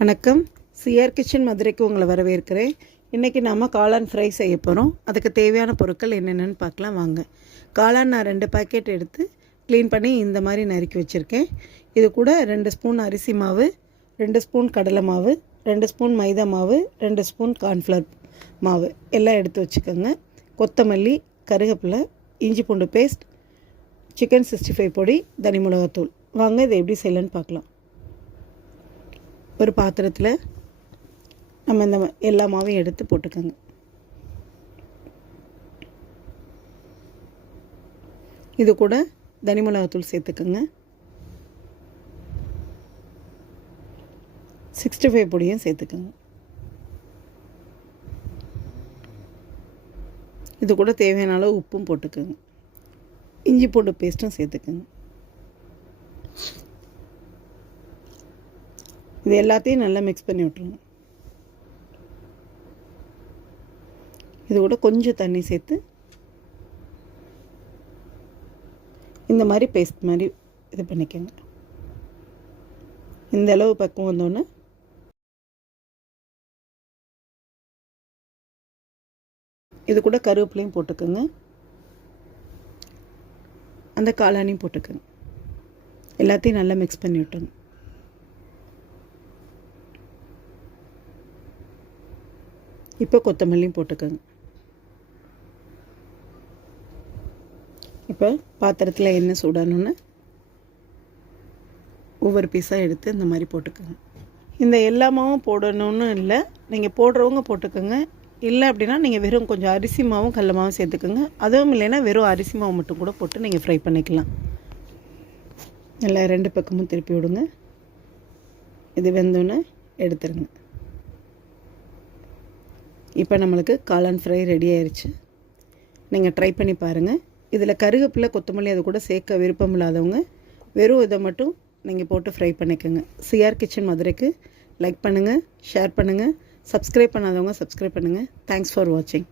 வணக்கம். CR kitchen மதுரைக்கு உங்களை வரவேற்கிறேன். இன்றைக்கி நாம் காளான் ஃப்ரை செய்ய போகிறோம். அதுக்கு தேவையான பொருட்கள் என்னென்னு பார்க்கலாம் வாங்க. காளான் நான் 2 பாக்கெட் எடுத்து க்ளீன் பண்ணி இந்த மாதிரி நறுக்கி வச்சுருக்கேன். இது கூட 2 ஸ்பூன் அரிசி மாவு, 2 ஸ்பூன் கடலை மாவு, 2 ஸ்பூன் மைதா மாவு, 2 ஸ்பூன் கார்ன்ஃப்ளவர் மாவு எல்லாம் எடுத்து வச்சுக்கோங்க. கொத்தமல்லி, கருவேப்பிலை, இஞ்சி பூண்டு பேஸ்ட், சிக்கன் 65 பொடி, தனி மிளகாத்தூள். வாங்க இதை எப்படி செய்யலான்னு பார்க்கலாம். ஒரு பாத்திரத்தில் நம்ம இந்த எல்லா மாவையும் எடுத்து போட்டுக்கோங்க. இது கூட தனி மிளகாத்தூள் சேர்த்துக்கோங்க. 65 பொடியும் சேர்த்துக்கோங்க. இது கூட தேவையான அளவு உப்பும் போட்டுக்கோங்க. இஞ்சி பூண்டு பேஸ்ட்டும் சேர்த்துக்கோங்க. இது எல்லாத்தையும் நல்லா மிக்ஸ் பண்ணி விட்ருங்க. இது கூட கொஞ்சம் தண்ணி சேர்த்து இந்த மாதிரி பேஸ்ட் மாதிரி இது பண்ணிக்கோங்க. இந்த அளவு பக்கம் வந்தோன்னே இது கூட கருவேப்பிலையும் போட்டுக்கோங்க. அந்த காளானையும் போட்டுக்கோங்க. எல்லாத்தையும் நல்லா மிக்ஸ் பண்ணி விட்டுருங்க. இப்போ கொத்தமல்லியும் போட்டுக்கோங்க. இப்போ பாத்திரத்தில் எண்ணெய் சூடானோன்னு ஒவ்வொரு பீஸாக எடுத்து இந்த மாதிரி போட்டுக்கோங்க. இந்த எல்லா மாவும் போடணும்னு இல்லை, நீங்கள் போடுறவங்க போட்டுக்கோங்க. இல்லை அப்படின்னா நீங்கள் வெறும் கொஞ்சம் அரிசி மாவும் கடல மாவும் சேர்த்துக்கோங்க. அதுவும் இல்லைன்னா வெறும் அரிசி மாவு மட்டும் கூட போட்டு நீங்கள் ஃப்ரை பண்ணிக்கலாம். நல்லா 2 பக்கமும் திருப்பி விடுங்க. இது வெந்தோன்னே எடுத்துருங்க. இப்போ நம்மளுக்கு காளான் ஃப்ரை ரெடி ஆயிடுச்சு. நீங்கள் ட்ரை பண்ணி பாருங்கள். இதில் கருவேப்பிலை, கொத்தமல்லி அது கூட சேர்க்க விருப்பம் இல்லாதவங்க வெறும் இதை மட்டும் நீங்கள் போட்டு ஃப்ரை பண்ணிக்கோங்க. சிஆர் கிச்சன் மதுரைக்கு லைக் பண்ணுங்கள், ஷேர் பண்ணுங்கள், சப்ஸ்கிரைப் பண்ணாதவங்க சப்ஸ்கிரைப் பண்ணுங்கள். தேங்க்ஸ் ஃபார் வாட்சிங்.